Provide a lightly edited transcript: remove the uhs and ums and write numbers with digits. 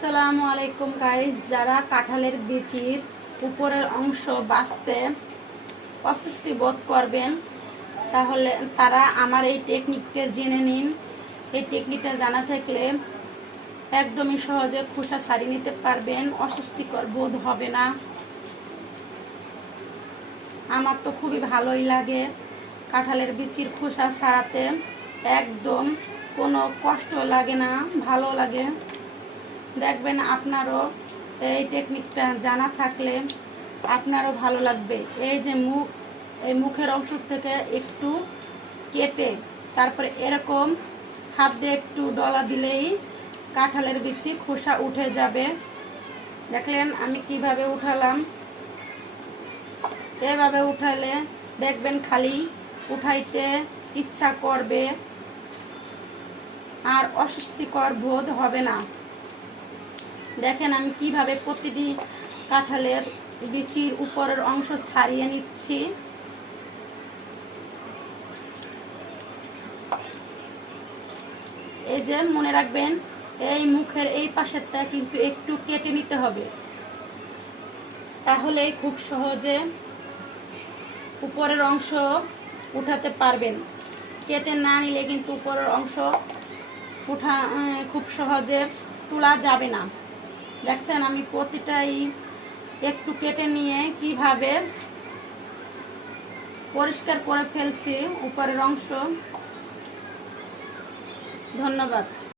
আসসালামু আলাইকুম গাইস, যারা কাঁঠালের বিচির উপরের অংশ বাছতে অস্বস্তি বোধ করবেন তাহলে তারা আমার এই টেকনিকটা জেনে নিন। এই টেকনিকটা জানা থাকলে একদমই সহজে খোসা ছাড়িয়ে নিতে পারবেন, অস্বস্তিকর বোধ হবে না। আমার তো খুবই ভালোই লাগে কাঁঠালের বিচির খোসা ছাড়াতে, একদম কোনো কষ্ট লাগে না, ভালো লাগে। দেখবেন আপনারও এই টেকনিকটা জানা থাকলে আপনারও ভালো লাগবে। এই যে এই মুখের অংশ থেকে একটু কেটে তারপরে এরকম হাত দিয়ে একটু ডলা দিলেই কাঁঠালের বিচি খোসা উঠে যাবে। দেখলেন আমি কিভাবে উঠালাম। এভাবে উঠালে দেখবেন খালি উঠাইতে ইচ্ছা করবে, আর অস্বস্তিকর বোধ হবে না। দেখেন আমি কিভাবে প্রতিটি কাঁঠালের বিচির উপরের অংশ ছাড়িয়ে নিচ্ছি। এই যে মনে রাখবেন, এই মুখের এই পাশেরটা কিন্তু একটু কেটে নিতে হবে, তাহলে খুব সহজে উপরের অংশ উঠাতে পারবেন। কেটে না নিলে কিন্তু উপরের অংশ খুব সহজে তোলা যাবে না। দেখছেন আমি প্রতিটাই একটু কেটে নিয়ে কিভাবে পরিষ্কার করে ফেলছি উপরের অংশ। ধন্যবাদ।